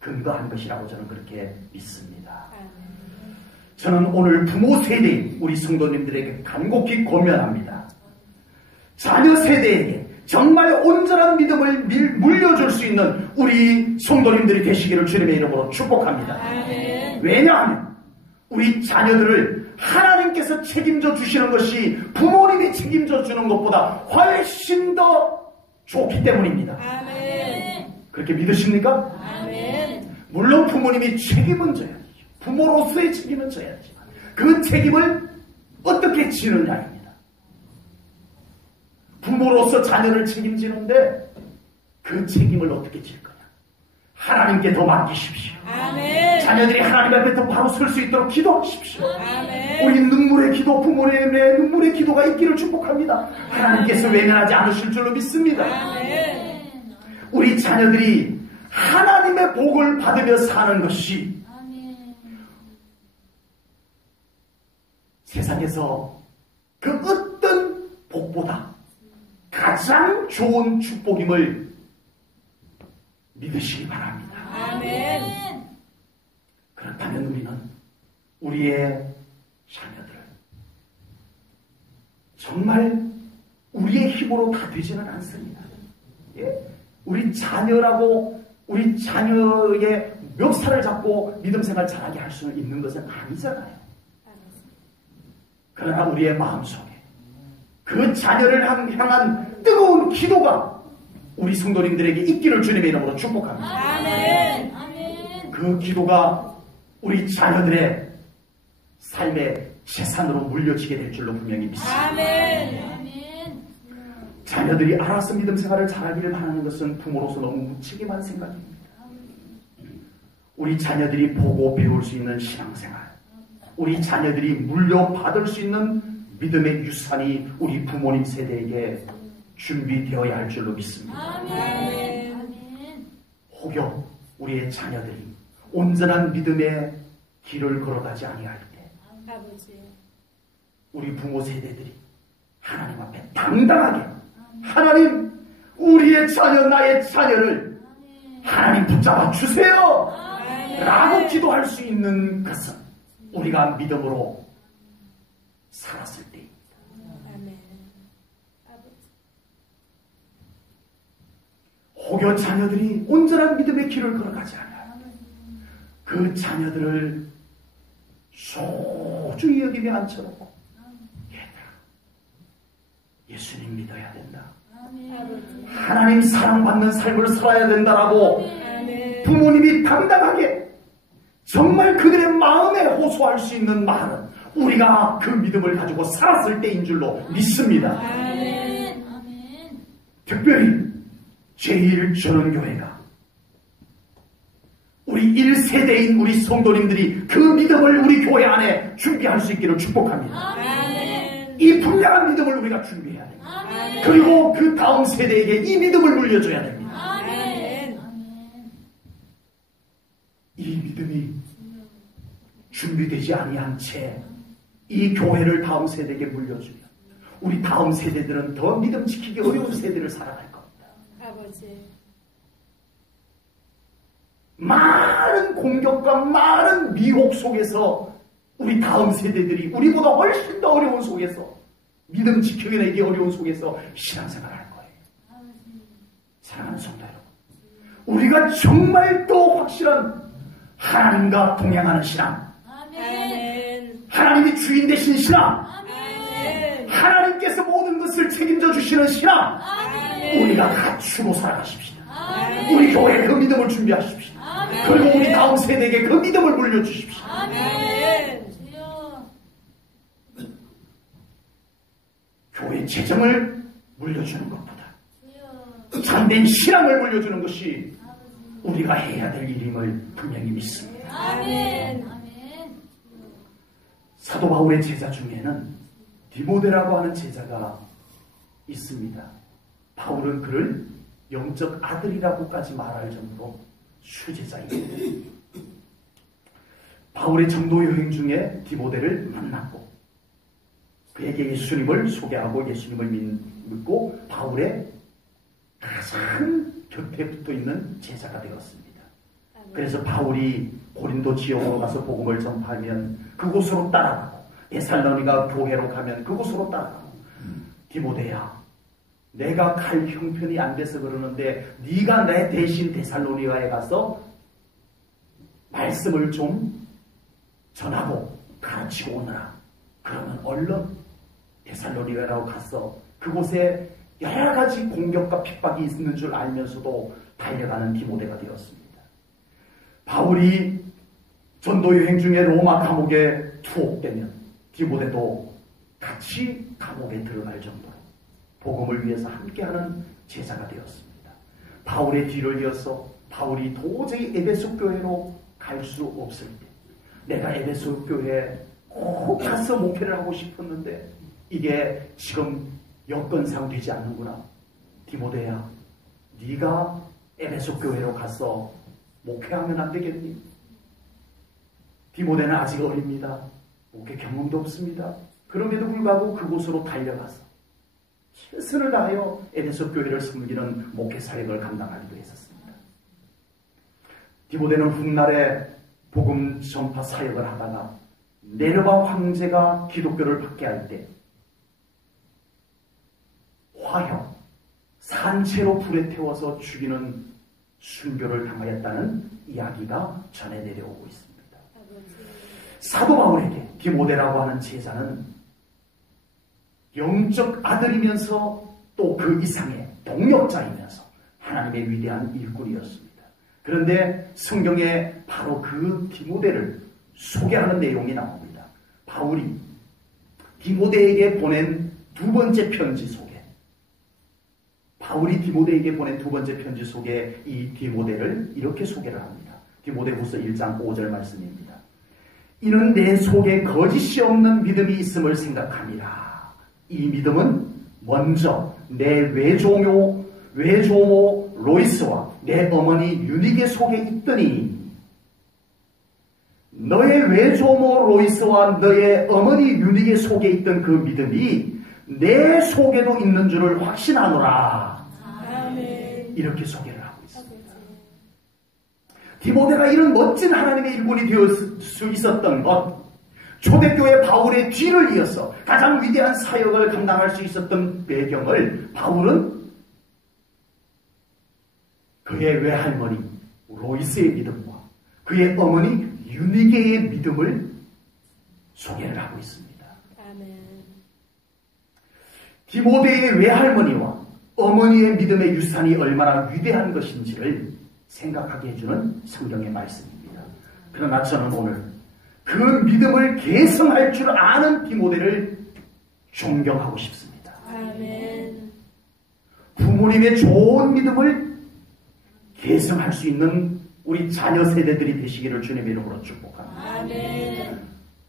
근거한 것이라고 저는 그렇게 믿습니다. 저는 오늘 부모 세대인 우리 성도님들에게 간곡히 권면합니다. 자녀 세대에게 정말 온전한 믿음을 물려줄 수 있는 우리 성도님들이 되시기를 주님의 이름으로 축복합니다. 왜냐하면 우리 자녀들을 하나님께서 책임져 주시는 것이 부모님이 책임져 주는 것보다 훨씬 더 좋기 때문입니다. 그렇게 믿으십니까? 물론 부모님이 책임은 져야 되죠. 부모로서의 책임은 져야 되지만 그 책임을 어떻게 지느냐입니다. 부모로서 자녀를 책임지는데 그 책임을 어떻게 질 거냐. 하나님께 더 맡기십시오. 자녀들이 하나님 앞에 더 바로 설 수 있도록 기도하십시오. 우리 눈물의 기도, 부모님의 눈물의 기도가 있기를 축복합니다. 하나님께서 외면하지 않으실 줄로 믿습니다. 우리 자녀들이 하나님의 복을 받으며 사는 것이 세상에서 그 어떤 복보다 가장 좋은 축복임을 믿으시기 바랍니다. 그렇다면 우리는 우리의 자녀들을 정말 우리의 힘으로 다 되지는 않습니다. 우리 자녀라고 우리 자녀의 멱살을 잡고 믿음 생활 잘하게 할 수 있는 것은 아니잖아요. 그러나 우리의 마음속에 그 자녀를 향한 뜨거운 기도가 우리 성도님들에게 있기를 주님의 이름으로 축복합니다. 그 기도가 우리 자녀들의 삶의 재산으로 물려지게 될 줄로 분명히 믿습니다. 자녀들이 알아서 믿음 생활을 잘하기를 바라는 것은 부모로서 너무 무책임한 생각입니다. 우리 자녀들이 보고 배울 수 있는 신앙생활, 우리 자녀들이 물려받을 수 있는 믿음의 유산이 우리 부모님 세대에게 준비되어야 할 줄로 믿습니다. 혹여 우리의 자녀들이 온전한 믿음의 길을 걸어가지 아니할 때 우리 부모 세대들이 하나님 앞에 당당하게 하나님, 우리의 자녀, 나의 자녀를 하나님 붙잡아 주세요 라고 기도할 수 있는 것은 우리가 믿음으로 살았을 때입니다. 혹여 자녀들이 온전한 믿음의 길을 걸어가지 않아요. 그 자녀들을 소중히 여기며 앉혀놓고 얘들아, 예수님 믿어야 된다. 하나님 사랑받는 삶을 살아야 된다라고 부모님이 당당하게 정말 그들의 마음에 호소할 수 있는 말은 우리가 그 믿음을 가지고 살았을 때인 줄로 믿습니다. 특별히 제1전원교회가 우리 1세대인 우리 성도님들이 그 믿음을 우리 교회 안에 준비할 수 있기를 축복합니다. 이 분명한 믿음을 우리가 준비해야 됩니다. 그리고 그 다음 세대에게 이 믿음을 물려줘야 됩니다. 이 믿음이 준비되지 아니한 채 이 교회를 다음 세대에게 물려주면 우리 다음 세대들은 더 믿음 지키기 어려운 세대를 살아갈 겁니다. 아버지. 많은 공격과 많은 미혹 속에서 우리 다음 세대들이 우리보다 훨씬 더 어려운 속에서 믿음 지켜내기 어려운 속에서 신앙생활을 할 거예요. 사랑하는 성도 여러분, 우리가 정말 더 확실한 하나님과 동행하는 신앙, 아멘. 하나님이 주인 되신 신앙, 아멘. 하나님께서 모든 것을 책임져 주시는 신앙, 아멘. 우리가 갖추고 살아가십시다. 아멘. 우리 교회에 그 믿음을 준비하십시다. 아멘. 그리고 우리 다음 세대에게 그 믿음을 물려주십시오. 아멘. 교회 재정을 물려주는 것보다 참된 신앙을 물려주는 것이 우리가 해야 될 일임을 분명히 믿습니다. 아멘. 사도 바울의 제자 중에는 디모데라고 하는 제자가 있습니다. 바울은 그를 영적 아들이라고까지 말할 정도로 수제자입니다. 바울의 전도 여행 중에 디모데를 만났고 그에게 예수님을 소개하고 예수님을 믿고 바울의 가장 곁에 붙어 있는 제자가 되었습니다. 그래서 바울이 고린도 지역으로 가서 복음을 전파하면 그곳으로 따라가고 데살로니가 교회로 가면 그곳으로 따라가고 디모데야, 내가 갈 형편이 안 돼서 그러는데 네가 내 대신 데살로니가에 가서 말씀을 좀 전하고 가르치고 오너라. 그러면 얼른 데살로니가라고 가서 그곳에 여러 가지 공격과 핍박이 있는 줄 알면서도 달려가는 디모데가 되었습니다. 바울이 전도 여행 중에 로마 감옥에 투옥되면 디모데도 같이 감옥에 들어갈 정도로 복음을 위해서 함께하는 제자가 되었습니다. 바울의 뒤를 이어서 바울이 도저히 에베소 교회로 갈 수 없을 때 내가 에베소 교회에 꼭 가서 목회를 하고 싶었는데 이게 지금 여건상 되지 않는구나. 디모데야, 네가 에베소 교회로 가서 목회하면 안 되겠니? 디모데는 아직 어립니다. 목회 경험도 없습니다. 그럼에도 불구하고 그곳으로 달려가서 최선을 다하여 에베소 교회를 섬기는 목회 사역을 감당하기도 했었습니다. 디모데는 훗날에 복음 전파 사역을 하다가 네르바 황제가 기독교를 받게 할 때 화형, 산채로 불에 태워서 죽이는 순교를 당하였다는 이야기가 전해 내려오고 있습니다. 사도 바울에게 디모데라고 하는 제자는 영적 아들이면서 또 그 이상의 동력자이면서 하나님의 위대한 일꾼이었습니다. 그런데 성경에 바로 그 디모데를 소개하는 내용이 나옵니다. 바울이 디모데에게 보낸 두 번째 편지 속에 바울이 디모데에게 보낸 두 번째 편지 속에 이 디모데를 이렇게 소개를 합니다. 디모데후서 1장 5절 말씀입니다. 이는 내 속에 거짓이 없는 믿음이 있음을 생각합니다. 이 믿음은 먼저 내 외조모 로이스와 내 어머니 유니게 속에 있더니 너의 외조모 로이스와 너의 어머니 유니게 속에 있던 그 믿음이 내 속에도 있는 줄을 확신하노라. 아멘. 이렇게 소개를 하고 있습니다. 디모데가 이런 멋진 하나님의 일꾼이 되을 수 있었던 것, 초대교회 바울의 뒤를 이어서 가장 위대한 사역을 감당할 수 있었던 배경을 바울은 그의 외할머니 로이스의 믿음과 그의 어머니 유니게의 믿음을 소개를 하고 있습니다. 아멘. 디모데의 외할머니와 어머니의 믿음의 유산이 얼마나 위대한 것인지를 생각하게 해주는 성경의 말씀입니다. 그러나 저는 오늘 그 믿음을 계승할 줄 아는 디모데를 존경하고 싶습니다. 아멘. 부모님의 좋은 믿음을 계승할 수 있는 우리 자녀 세대들이 되시기를 주님의 이름으로 축복합니다. 아멘.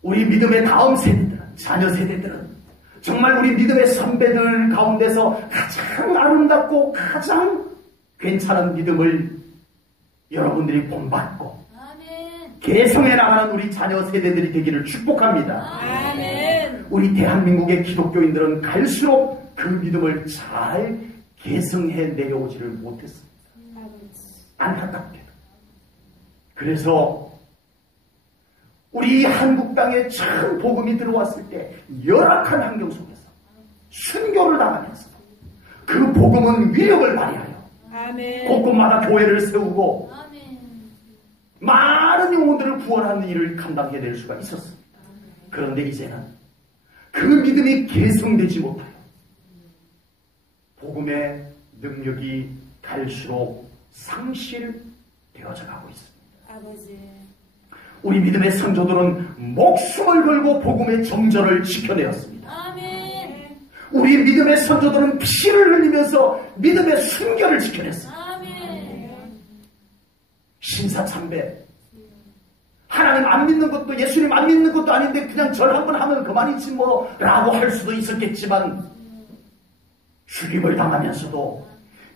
우리 믿음의 다음 세대들은, 자녀 세대들은 정말 우리 믿음의 선배들 가운데서 가장 아름답고 가장 괜찮은 믿음을 여러분들이 본받고 개성해 나가는 우리 자녀 세대들이 되기를 축복합니다. 아멘. 우리 대한민국의 기독교인들은 갈수록 그 믿음을 잘 계승해 내려오지를 못했습니다. 안타깝게도. 그래서 우리 한국 땅에 처음 복음이 들어왔을 때 열악한 환경 속에서 순교를 당하면서 그 복음은 위력을 발휘하여 곳곳마다 교회를 세우고 많은 영혼들을 구원하는 일을 감당해낼 수가 있었습니다. 그런데 이제는 그 믿음이 계승되지 못하여 복음의 능력이 갈수록 상실되어져 가고 있습니다. 우리 믿음의 선조들은 목숨을 걸고 복음의 정절을 지켜내었습니다. 우리 믿음의 선조들은 피를 흘리면서 믿음의 순결을 지켜냈습니다. 신사참배. 하나님 안 믿는 것도 예수님 안 믿는 것도 아닌데 그냥 절 한번 하면 그만이지 뭐 라고 할 수도 있었겠지만 죽임을 당하면서도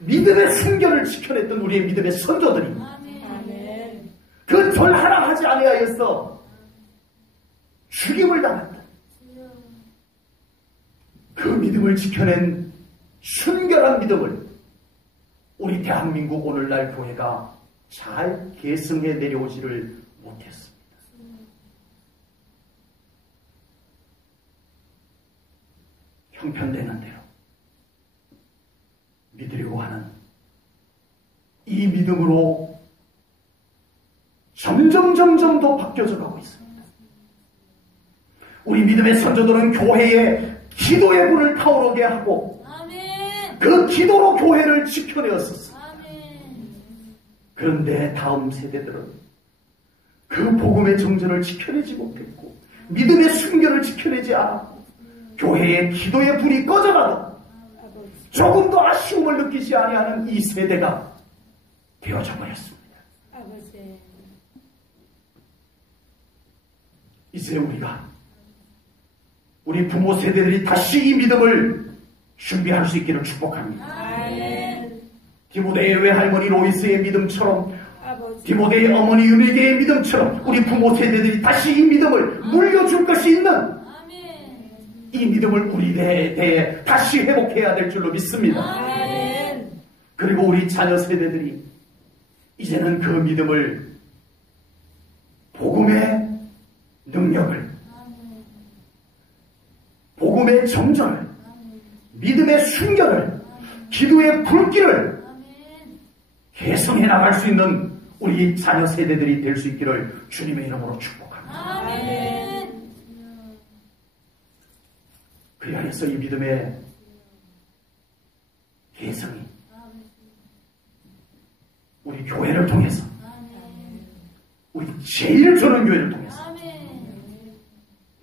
믿음의 순결을 지켜냈던 우리의 믿음의 선조들이 그 절 하나 하지 아니하여서 죽임을 당했다. 그 믿음을 지켜낸 순결한 믿음을 우리 대한민국 오늘날 교회가 잘 계승해 내려오지를 못했습니다. 형편되는 대로 믿으려고 하는 이 믿음으로 점점 더 바뀌어져 가고 있습니다. 우리 믿음의 선조들은 교회에 기도의 불을 타오르게 하고 그 기도로 교회를 지켜내었었습니다. 그런데 다음 세대들은 그 복음의 정전을 지켜내지 못했고 믿음의 순결을 지켜내지 않았고 교회의 기도의 불이 꺼져가도 조금도 아쉬움을 느끼지 아니하는 이 세대가 되어져 버렸습니다. 이제 우리 부모 세대들이 다시 이 믿음을 준비할 수 있기를 축복합니다. 디모데의 외할머니 로이스의 믿음처럼 디모데의 어머니 유네게의 믿음처럼 우리 부모 세대들이 다시 이 믿음을 물려줄 것이 있는 이 믿음을 우리 대에 다시 회복해야 될 줄로 믿습니다. 그리고 우리 자녀 세대들이 이제는 그 믿음을 복음의 능력을 복음의 정전을 믿음의 순결을 기도의 불길을 개성해 나갈 수 있는 우리 자녀 세대들이 될 수 있기를 주님의 이름으로 축복합니다. 그리하여서 이 믿음의 개성이 우리 교회를 통해서 우리 제일 좋은 교회를 통해서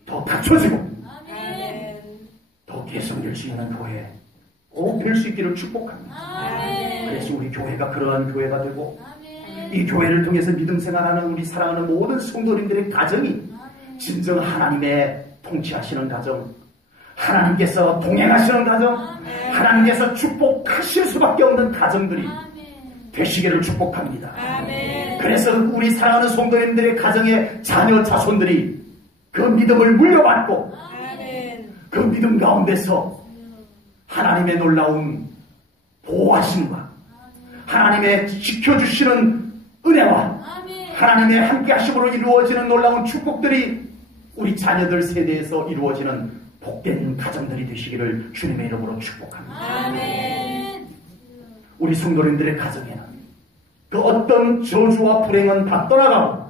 더 갖춰지고 더 개성될 수 있는 교회 꼭 될 수 있기를 축복합니다. 그래서 우리 교회가 그러한 교회가 되고 이 교회를 통해서 믿음 생활하는 우리 사랑하는 모든 성도님들의 가정이 진정 하나님의 통치하시는 가정, 하나님께서 동행하시는 가정, 하나님께서 축복하실 수밖에 없는 가정들이 되시기를 축복합니다. 그래서 우리 사랑하는 성도님들의 가정의 자녀 자손들이 그 믿음을 물려받고 그 믿음 가운데서 하나님의 놀라운 보호하심과 하나님의 지켜주시는 은혜와 하나님의 함께하심으로 이루어지는 놀라운 축복들이 우리 자녀들 세대에서 이루어지는 복된 가정들이 되시기를 주님의 이름으로 축복합니다. 우리 성도님들의 가정에는 그 어떤 저주와 불행은 다 떠나가고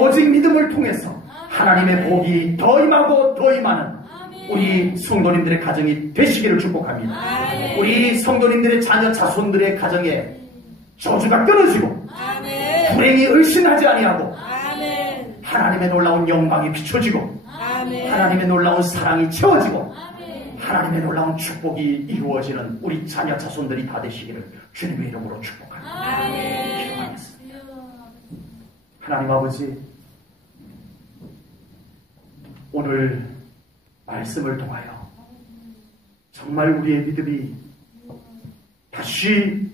오직 믿음을 통해서 하나님의 복이 더 임하고 더 임하는 우리 성도님들의 가정이 되시기를 축복합니다. 우리 성도님들의 자녀 자손들의 가정에 저주가 끊어지고 불행이 을신하지 아니하고 하나님의 놀라운 영광이 비춰지고 하나님의 놀라운 사랑이 채워지고 하나님의 놀라운 축복이 이루어지는 우리 자녀 자손들이 다 되시기를 주님의 이름으로 축복합니다. 기도하겠습니다. 하나님 아버지, 오늘 말씀을 통하여 정말 우리의 믿음이 다시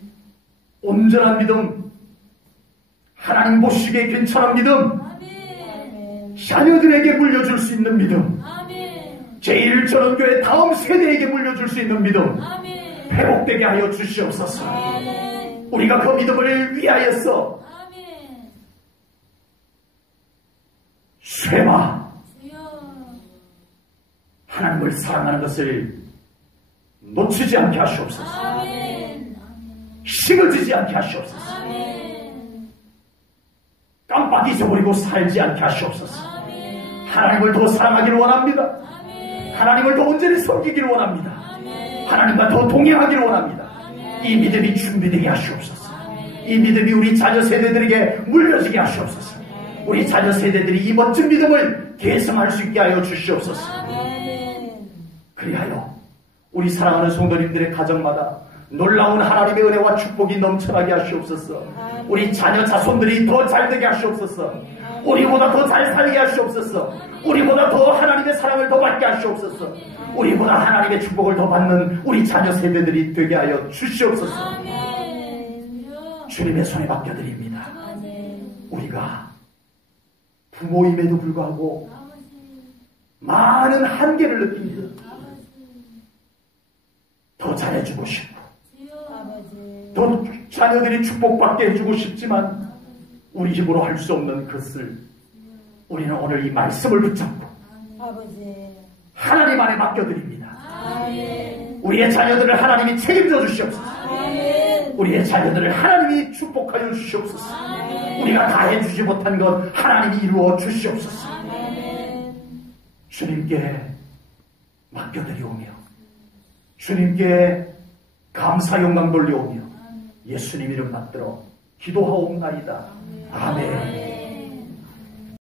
온전한 믿음, 하나님 보시기에 괜찮은 믿음, 자녀들에게 물려줄 수 있는 믿음, 제1전원교회 다음 세대에게 물려줄 수 있는 믿음 아멘. 회복되게 하여 주시옵소서. 아멘. 우리가 그 믿음을 위하여서 아멘. 쇠마 주여. 하나님을 사랑하는 것을 놓치지 않게 하시옵소서. 아멘. 힘을 지지 않게 하시옵소서. 아멘. 깜빡 잊어버리고 살지 않게 하시옵소서. 아멘. 하나님을 더 사랑하기를 원합니다. 아멘. 하나님을 더 온전히 섬기기를 원합니다. 아멘. 하나님과 더 동행하기를 원합니다. 아멘. 이 믿음이 준비되게 하시옵소서. 이 믿음이 우리 자녀 세대들에게 물려지게 하시옵소서. 우리 자녀 세대들이 이 멋진 믿음을 계승할 수 있게 하여 주시옵소서. 아멘. 그리하여 우리 사랑하는 성도님들의 가정마다 놀라운 하나님의 은혜와 축복이 넘쳐나게 하시옵소서. 우리 자녀 자손들이 더 잘되게 하시옵소서. 우리보다 더 잘 살게 하시옵소서. 우리보다 더 하나님의 사랑을 더 받게 하시옵소서. 우리보다 하나님의 축복을 더 받는 우리 자녀 세대들이 되게 하여 주시옵소서. 아멘. 주님의 손에 맡겨드립니다. 아버지. 우리가 부모임에도 불구하고 아버지. 많은 한계를 느낍니다. 아버지. 더 잘해주고 싶고 주여. 아버지. 더 자녀들이 축복받게 해주고 싶지만 우리 힘으로 할 수 없는 것을 우리는 오늘 이 말씀을 붙잡고 아버지. 하나님 안에 맡겨드립니다. 아멘. 우리의 자녀들을 하나님이 책임져 주시옵소서. 아멘. 우리의 자녀들을 하나님이 축복하여 주시옵소서. 아멘. 우리가 다 해주지 못한 것 하나님이 이루어 주시옵소서. 아멘. 주님께 맡겨드리오며 주님께 감사 영광 돌려오며 예수님 이름 받들어 기도하옵나이다. 아멘.